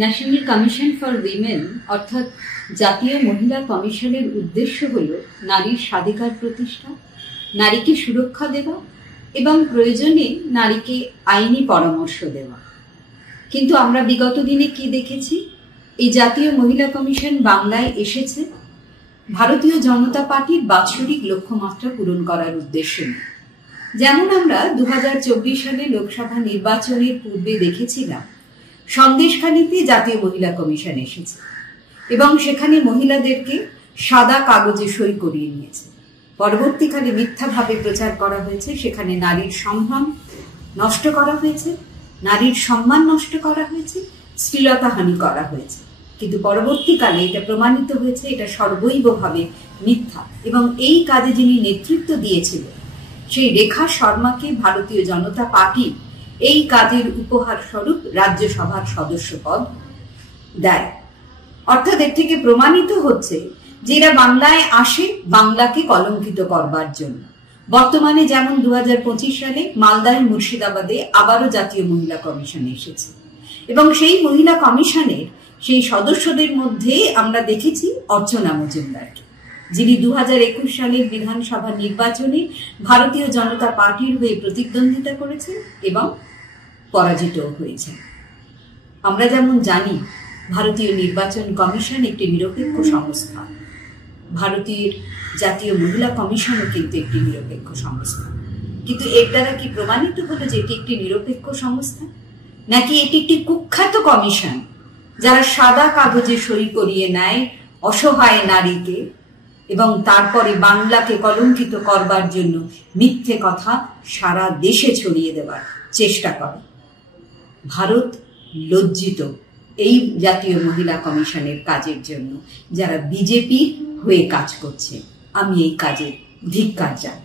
National commission for women অর্থাৎ জাতীয় মহিলা কমিশনের উদ্দেশ্য হল নারীর স্বাধিকার প্রতিষ্ঠা, নারীকে সুরক্ষা দেওয়া এবং প্রয়োজনে নারীকে আইনি পরামর্শ দেওয়া। কিন্তু আমরা বিগত দিনে কি দেখেছি? এই জাতীয় মহিলা কমিশন বাংলায় এসেছে ভারতীয় জনতা পার্টির বাৎসরিক লক্ষ্যমাত্রা পূরণ করার উদ্দেশ্যে। যেমন আমরা 2024 সালে লোকসভা নির্বাচনের পূর্বে দেখেছিলাম সন্দেশখালীতে জাতীয় মহিলা কমিশন এসেছে এবং সেখানে মহিলাদেরকে সাদা কাগজে সই করিয়ে নিয়েছে। পরবর্তীকালে মিথ্যাভাবে প্রচার করা হয়েছে সেখানে নারীর সম্মান নষ্ট করা হয়েছে, নারীর সম্মান নষ্ট করা হয়েছে, শ্লীলতাহানি করা হয়েছে। কিন্তু পরবর্তীকালে এটা প্রমাণিত হয়েছে এটা সর্বৈবভাবে মিথ্যা এবং এই কাজে যিনি নেতৃত্ব দিয়েছিলেন সেই রেখা শর্মাকে ভারতীয় জনতা পার্টি এই কাজের উপহার স্বরূপ রাজ্যসভার সদস্য পদ দেয়। অর্থাৎ এর থেকে প্রমাণিত হচ্ছে যে এরা বাংলায় আসে বাংলাকে কলঙ্কিত করবার জন্য। বর্তমানে যেমন 2025 সালে মালদায় মুর্শিদাবাদে আবারও জাতীয় মহিলা কমিশন এসেছে এবং সেই মহিলা কমিশনের সেই সদস্যদের মধ্যে আমরা দেখেছি অর্চনা মজুমদারকে, যিনি 2021 সালের বিধানসভা নির্বাচনে ভারতীয় জনতা পার্টির হয়ে প্রতিদ্বন্দ্বিতা করেছেন এবং পরাজিত হয়েছেন। আমরা যেমন জানি ভারতীয় নির্বাচন কমিশন একটি নিরপেক্ষ সংস্থা, ভারতীয় জাতীয় মহিলা কমিশনও কিন্তু একটি নিরপেক্ষ সংস্থা। কিন্তু এর দ্বারা কি প্রমাণিত হলো যে এটি একটি নিরপেক্ষ সংস্থা, নাকি এটি একটি কুখ্যাত কমিশন যারা সাদা কাগজে সই করিয়ে নেয় অসহায় নারীকে এবং তারপরে বাংলাকে কলঙ্কিত করবার জন্য মিথ্যে কথা সারা দেশে ছড়িয়ে দেওয়ার চেষ্টা করে? ভারত লজ্জিত এই জাতীয় মহিলা কমিশনের কাজের জন্য, যারা বিজেপির হয়ে কাজ করছে। আমি এই কাজের ধিক্কার জানাই।